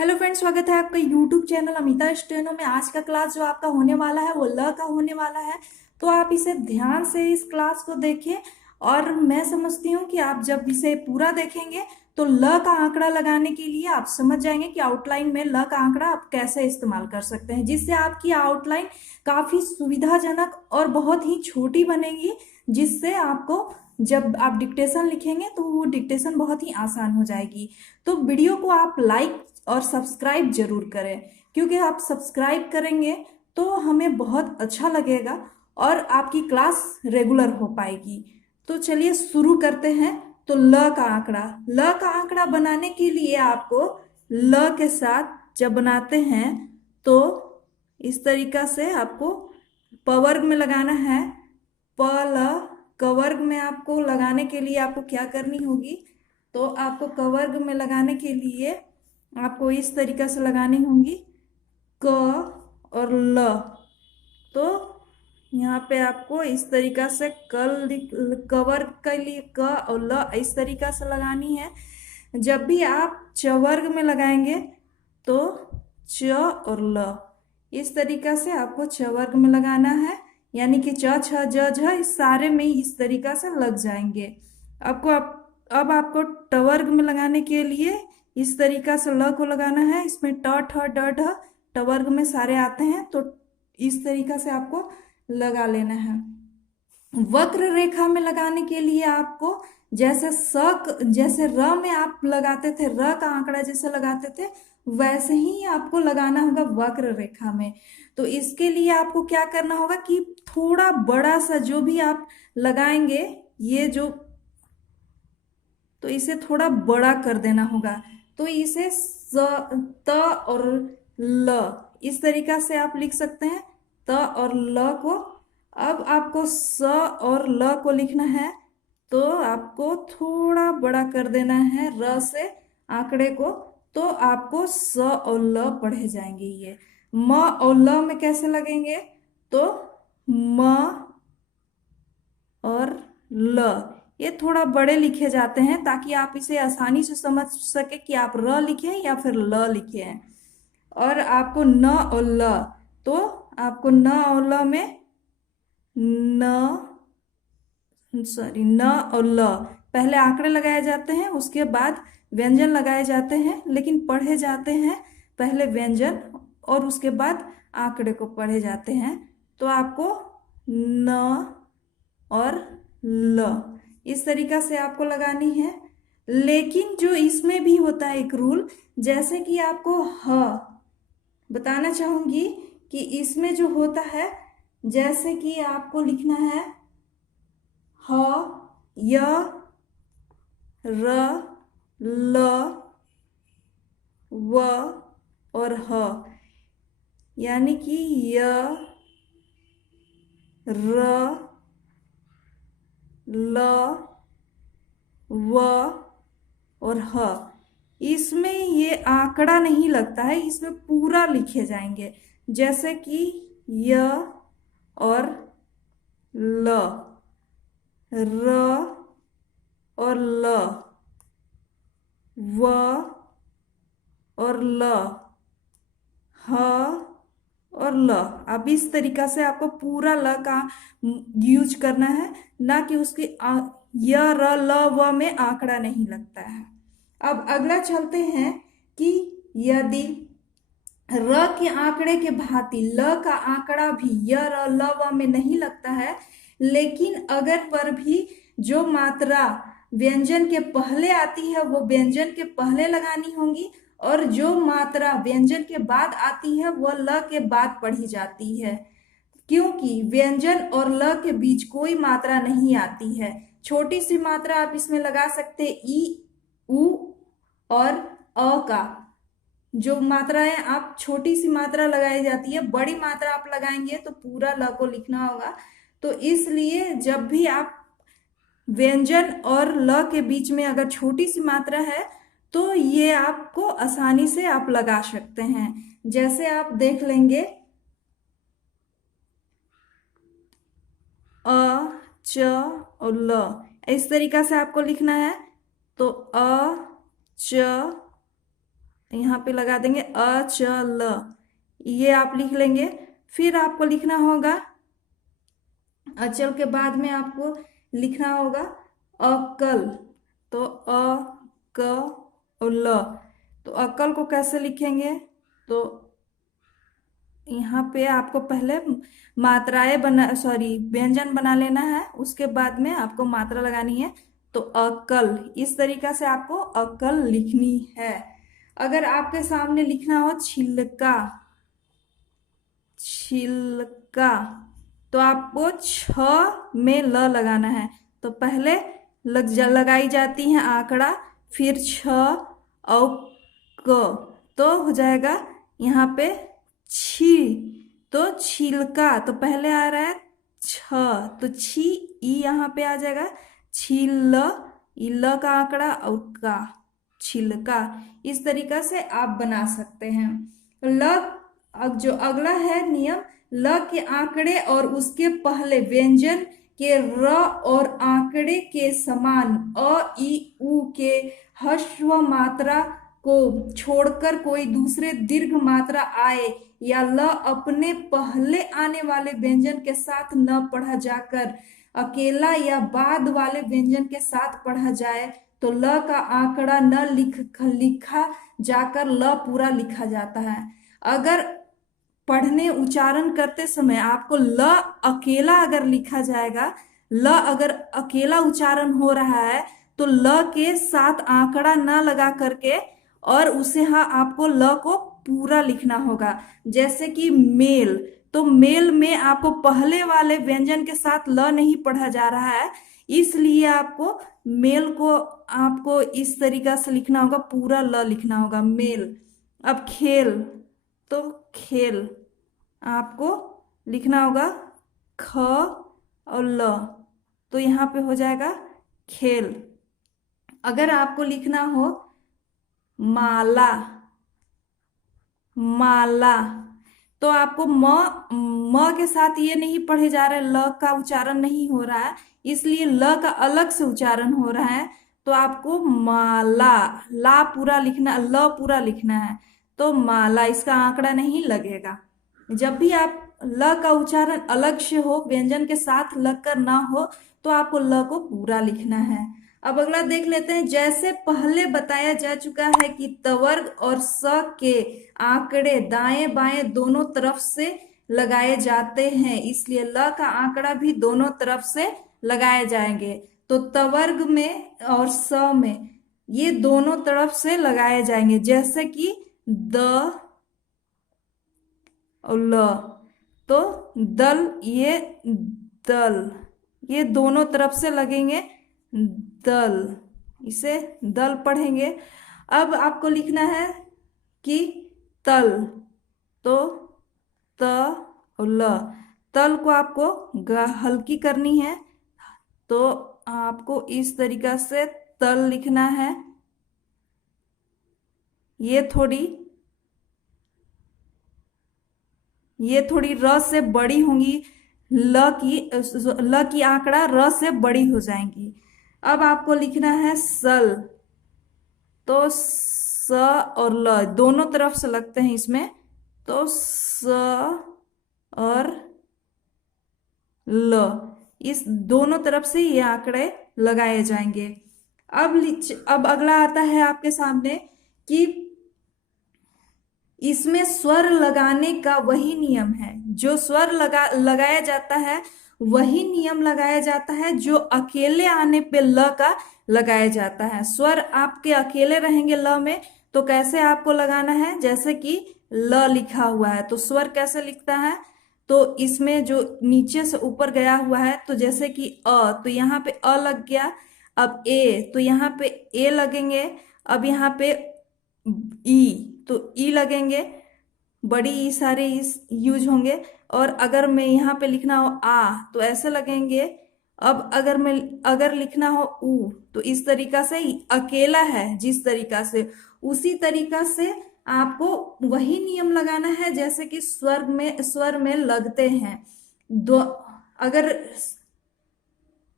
Hello friends, स्वागत है आपका यूट्यूब चैनल अमिता स्टेनो में। आज का क्लास जो आपका होने वाला है वो ल का होने वाला है। तो आप इसे ध्यान से इस क्लास को देखें। और मैं समझती हूँ कि आप जब इसे पूरा देखेंगे तो ल का आंकड़ा लगाने के लिए आप समझ जाएंगे कि आउटलाइन में ल का आंकड़ा आप कैसे इस्तेमाल कर सकते हैं, जिससे आपकी आउटलाइन काफी सुविधाजनक और बहुत ही छोटी बनेगी, जिससे आपको जब आप डिक्टेशन लिखेंगे तो वो डिक्टेशन बहुत ही आसान हो जाएगी। तो वीडियो को आप लाइक और सब्सक्राइब जरूर करें, क्योंकि आप सब्सक्राइब करेंगे तो हमें बहुत अच्छा लगेगा और आपकी क्लास रेगुलर हो पाएगी। तो चलिए शुरू करते हैं। तो ल का आंकड़ा बनाने के लिए आपको ल के साथ जब बनाते हैं तो इस तरीका से आपको प वर्ग में लगाना है। प ल क वर्ग में आपको लगाने के लिए आपको क्या करनी होगी, तो आपको क वर्ग में लगाने के लिए आपको इस तरीका से लगानी होंगी क और ल। तो यहाँ पे आपको इस तरीका से क वर्ग के लिए क और ल इस तरीका से लगानी है। जब भी आप च वर्ग में लगाएंगे तो च और ल इस तरीका से आपको च वर्ग में लगाना है, यानी कि च छ ज झ इस सारे में इस तरीका से लग जाएंगे। अब आपको ट वर्ग में लगाने के लिए इस तरीका से ल को लगाना है। इसमें ट ठ ड ढ ट वर्ग में सारे आते हैं, तो इस तरीका से आपको लगा लेना है। वक्र रेखा में लगाने के लिए आपको जैसे र में आप लगाते थे, र का आंकड़ा जैसे लगाते थे वैसे ही आपको लगाना होगा वक्र रेखा में। तो इसके लिए आपको क्या करना होगा कि थोड़ा बड़ा सा जो भी आप लगाएंगे ये जो, तो इसे थोड़ा बड़ा कर देना होगा। तो इसे त और ल इस तरीका से आप लिख सकते हैं, त और ल को। अब आपको स और ल को लिखना है, तो आपको थोड़ा बड़ा कर देना है र से आंकड़े को, तो आपको स और ल पढ़े जाएंगे। ये म और ल में कैसे लगेंगे, तो म और ल ये थोड़ा बड़े लिखे जाते हैं ताकि आप इसे आसानी से समझ सके कि आप र लिखे या फिर ल लिखे हैं। और आपको न और ल, तो आपको न और ल में न और ल पहले आंकड़े लगाए जाते हैं, उसके बाद व्यंजन लगाए जाते हैं, लेकिन पढ़े जाते हैं पहले व्यंजन और उसके बाद आंकड़े को पढ़े जाते हैं। तो आपको न और ल इस तरीका से आपको लगानी है। लेकिन जो इसमें भी होता है एक रूल, जैसे कि आपको ह बताना चाहूंगी कि इसमें जो होता है, जैसे कि आपको लिखना है ह य र ल व और ह, यानी कि य र ल व और ह। इसमें ये आंकड़ा नहीं लगता है, इसमें पूरा लिखे जाएंगे, जैसे कि य और ल, र और ल, व और ल, ह और ल। अब इस तरीका से आपको पूरा ल का यूज करना है, ना कि उसकी य र ल व में आंकड़ा नहीं लगता है। अब अगला चलते हैं कि यदि र के आंकड़े के भांति ल का आंकड़ा भी य र ल व में नहीं लगता है, लेकिन अगर पर भी जो मात्रा व्यंजन के पहले आती है वो व्यंजन के पहले लगानी होगी, और जो मात्रा व्यंजन के बाद आती है वह ल के बाद पढ़ी जाती है, क्योंकि व्यंजन और ल के बीच कोई मात्रा नहीं आती है। छोटी सी मात्रा आप इसमें लगा सकते हैं, ई, उ और अ का जो मात्राएं आप छोटी सी मात्रा लगाई जाती है, बड़ी मात्रा आप लगाएंगे तो पूरा ल को लिखना होगा। तो इसलिए जब भी आप व्यंजन और ल के बीच में अगर छोटी सी मात्रा है तो ये आपको आसानी से आप लगा सकते हैं। जैसे आप देख लेंगे अ, च और ल इस तरीका से आपको लिखना है। तो अ, च, यहाँ पे लगा देंगे अचल, ये आप लिख लेंगे। फिर आपको लिखना होगा अचल के बाद में आपको लिखना होगा अकल, तो अ क और ल। तो अकल को कैसे लिखेंगे, तो यहाँ पे आपको पहले मात्राएं बना सॉरी व्यंजन बना लेना है, उसके बाद में आपको मात्रा लगानी है। तो अकल, इस तरीका से आपको अकल लिखनी है। अगर आपके सामने लिखना हो छिलका, छिलका, तो आपको छ में ल लगाना है। तो पहले लगाई जाती है आंकड़ा, फिर छ और क, तो हो जाएगा यहाँ पे छी, तो छिलका, तो पहले आ रहा है छ, तो छी, ई यहाँ पे आ जाएगा छिल, ई ल का आंकड़ा और का, छिलका। इस तरीका से आप बना सकते हैं। ल, अब जो अगला है नियम, ल के आंकड़े और उसके पहले व्यंजन के र और आंकड़े के समान अ ई उ के ह्रस्व मात्रा को छोड़कर कोई दूसरे दीर्घ मात्रा आए या ल अपने पहले आने वाले व्यंजन के साथ न पढ़ा जाकर अकेला या बाद वाले व्यंजन के साथ पढ़ा जाए तो ल का आंकड़ा न लिखा जाकर ल पूरा लिखा जाता है। अगर पढ़ने उच्चारण करते समय आपको ल अकेला अगर लिखा जाएगा, ल अगर अकेला उच्चारण हो रहा है तो ल के साथ आंकड़ा न लगा करके और उसे आपको ल को पूरा लिखना होगा। जैसे कि मेल, तो मेल में आपको पहले वाले व्यंजन के साथ ल नहीं पढ़ा जा रहा है, इसलिए आपको मेल को आपको इस तरीका से लिखना होगा, पूरा ल लिखना होगा मेल। अब खेल, तो खेल आपको लिखना होगा ख और ल, तो यहाँ पे हो जाएगा खेल। अगर आपको लिखना हो माला, माला, तो आपको म के साथ ये नहीं पढ़े जा रहे, ल का उच्चारण नहीं हो रहा है, इसलिए ल का अलग से उच्चारण हो रहा है। तो आपको माला, ला पूरा लिखना, ल पूरा लिखना है, तो माला, इसका आंकड़ा नहीं लगेगा। जब भी आप ल का उच्चारण अलग से हो, व्यंजन के साथ लगकर ना हो, तो आपको ल को पूरा लिखना है। अब अगला देख लेते हैं। जैसे पहले बताया जा चुका है कि तवर्ग और स के आंकड़े दाएं बाएं दोनों तरफ से लगाए जाते हैं, इसलिए ल का आंकड़ा भी दोनों तरफ से लगाए जाएंगे। तो तवर्ग में और स में ये दोनों तरफ से लगाए जाएंगे, जैसे कि द और ल, तो दल, ये दल, ये दोनों तरफ से लगेंगे दल, इसे दल पढ़ेंगे। अब आपको लिखना है कि तल, तो त और ल, तल को आपको हल्की करनी है, तो आपको इस तरीका से तल लिखना है। ये थोड़ी र से बड़ी होंगी, ल की आंकड़ा र से बड़ी हो जाएंगी। अब आपको लिखना है सल, तो स और ल दोनों तरफ से लगते हैं इसमें, तो स और ल, इस दोनों तरफ से ये आंकड़े लगाए जाएंगे। अब अगला आता है आपके सामने कि इसमें स्वर लगाने का वही नियम है, जो स्वर लगाया जाता है वही नियम लगाया जाता है जो अकेले आने पे ल का लगाया जाता है। स्वर आपके अकेले रहेंगे ल में, तो कैसे आपको लगाना है, जैसे कि ल लिखा हुआ है तो स्वर कैसे लिखता है, तो इसमें जो नीचे से ऊपर गया हुआ है, तो जैसे कि अ, तो यहाँ पे अ लग गया। अब ए, तो यहाँ पे ए लगेंगे। अब यहाँ पे ई, तो ई लगेंगे, बड़ी ई सारे इस यूज होंगे। और अगर मैं यहाँ पे लिखना हो आ, तो ऐसे लगेंगे। अब अगर लिखना हो ऊ, तो इस तरीका से अकेला है जिस तरीका से, उसी तरीका से आपको वही नियम लगाना है जैसे कि स्वर में लगते हैं दो। अगर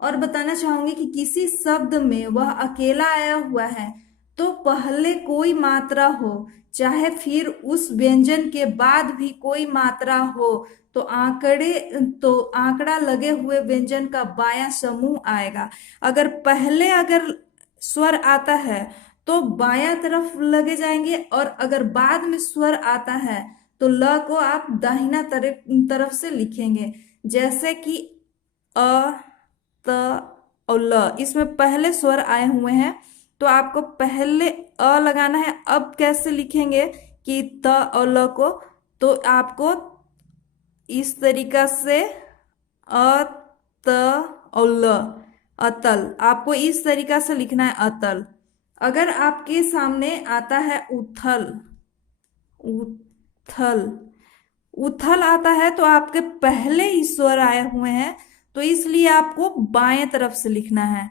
और बताना चाहूंगी कि किसी शब्द में वह अकेला आया हुआ है तो पहले कोई मात्रा हो चाहे फिर उस व्यंजन के बाद भी कोई मात्रा हो तो आंकड़ा लगे हुए व्यंजन का बायां समूह आएगा। अगर स्वर आता है तो बायां तरफ लगे जाएंगे, और अगर बाद में स्वर आता है तो ल को आप दाहिना तरफ से लिखेंगे। जैसे कि अ, त और ल, इसमें पहले स्वर आए हुए हैं तो आपको पहले अ लगाना है। अब कैसे लिखेंगे कि त और ल को, तो आपको इस तरीका से अ त और ल, अतल, आपको इस तरीका से लिखना है अतल। अगर आपके सामने आता है उथल, उथल, उथल आता है तो आपके पहले ही स्वर आए हुए हैं, तो इसलिए आपको बाएं तरफ से लिखना है,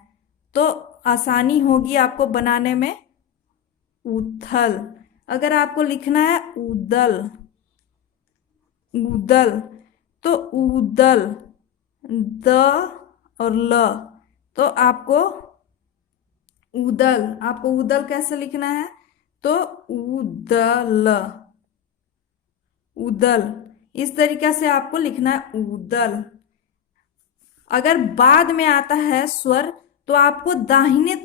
तो आसानी होगी आपको बनाने में। उथल। अगर आपको लिखना है उदल, उदल, तो उदल, द और ल, तो आपको उदल कैसे लिखना है, तो उदल, उदल, इस तरीका से आपको लिखना है उदल। अगर बाद में आता है स्वर तो आपको दाहिने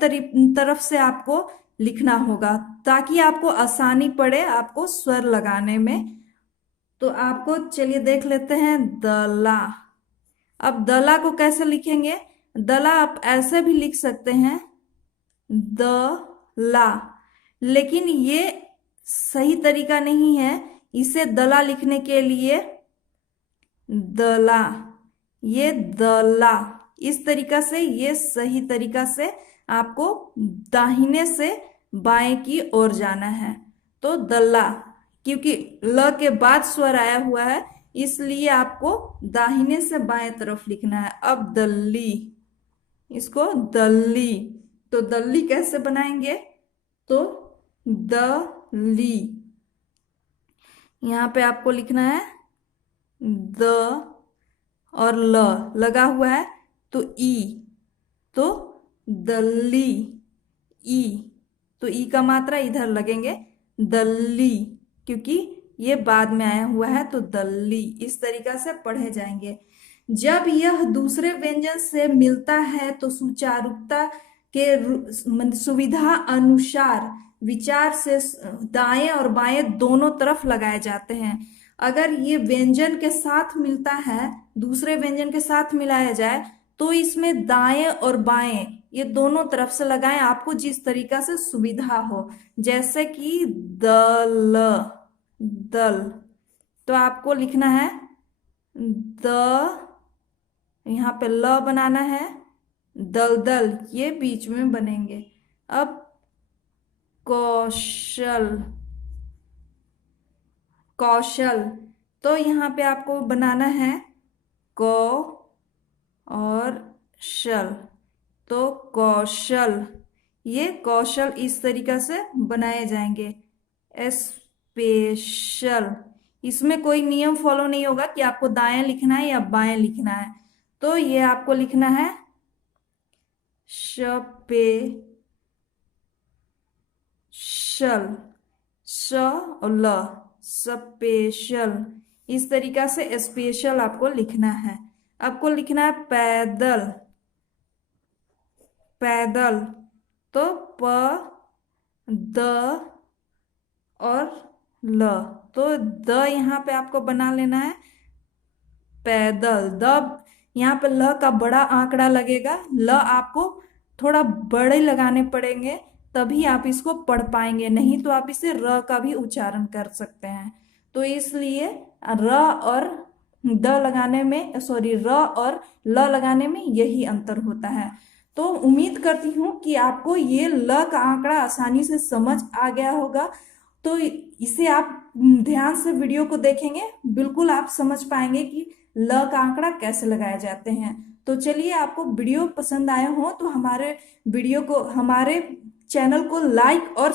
तरफ से आपको लिखना होगा, ताकि आपको आसानी पड़े आपको स्वर लगाने में। तो आपको चलिए देख लेते हैं दला। अब दला को कैसे लिखेंगे, दला आप ऐसे भी लिख सकते हैं दला, लेकिन ये सही तरीका नहीं है। इसे दला लिखने के लिए दला, ये दला, इस तरीका से, ये सही तरीका से आपको दाहिने से बाएं की ओर जाना है। तो दल्ला, क्योंकि ल के बाद स्वर आया हुआ है इसलिए आपको दाहिने से बाएं तरफ लिखना है। अब दल्ली, इसको दल्ली, तो दल्ली कैसे बनाएंगे, तो दली, यहां पे आपको लिखना है द और ल लगा हुआ है तो ई, तो दल्ली, ई, तो ई का मात्रा इधर लगेंगे दल्ली, क्योंकि ये बाद में आया हुआ है, तो दल्ली, इस तरीका से पढ़े जाएंगे। जब यह दूसरे व्यंजन से मिलता है तो सुचारुता के सुविधा अनुसार विचार से दाएं और बाएं दोनों तरफ लगाए जाते हैं। अगर ये व्यंजन के साथ मिलता है, दूसरे व्यंजन के साथ मिलाया जाए तो इसमें दाएं और बाएं ये दोनों तरफ से लगाएं, आपको जिस तरीका से सुविधा हो। जैसे कि दल, दल, तो आपको लिखना है द, यहाँ पे ल बनाना है, दलदल, ये बीच में बनेंगे। अब कौशल, कौशल, तो यहाँ पे आपको बनाना है कौ और शल, तो कौशल, ये कौशल इस तरीका से बनाए जाएंगे। स्पेशल, इसमें कोई नियम फॉलो नहीं होगा कि आपको दाएं लिखना है या बाएं लिखना है, तो ये आपको लिखना है शल, श और ल, स्पेशल, इस तरीका से स्पेशल आपको लिखना है। आपको लिखना है पैदल, पैदल, तो प द और ल, तो द यहाँ पे आपको बना लेना है पैदल। द यहाँ पे ल का बड़ा आंकड़ा लगेगा, ल आपको थोड़ा बड़े लगाने पड़ेंगे तभी आप इसको पढ़ पाएंगे, नहीं तो आप इसे र का भी उच्चारण कर सकते हैं। तो इसलिए र और द लगाने में, सॉरी, र और ल लगाने में यही अंतर होता है। तो उम्मीद करती हूँ कि आपको ये ल का आंकड़ा आसानी से समझ आ गया होगा। तो इसे आप ध्यान से वीडियो को देखेंगे, बिल्कुल आप समझ पाएंगे कि ल का आंकड़ा कैसे लगाए जाते हैं। तो चलिए, आपको वीडियो पसंद आया हो तो हमारे वीडियो को, हमारे चैनल को लाइक और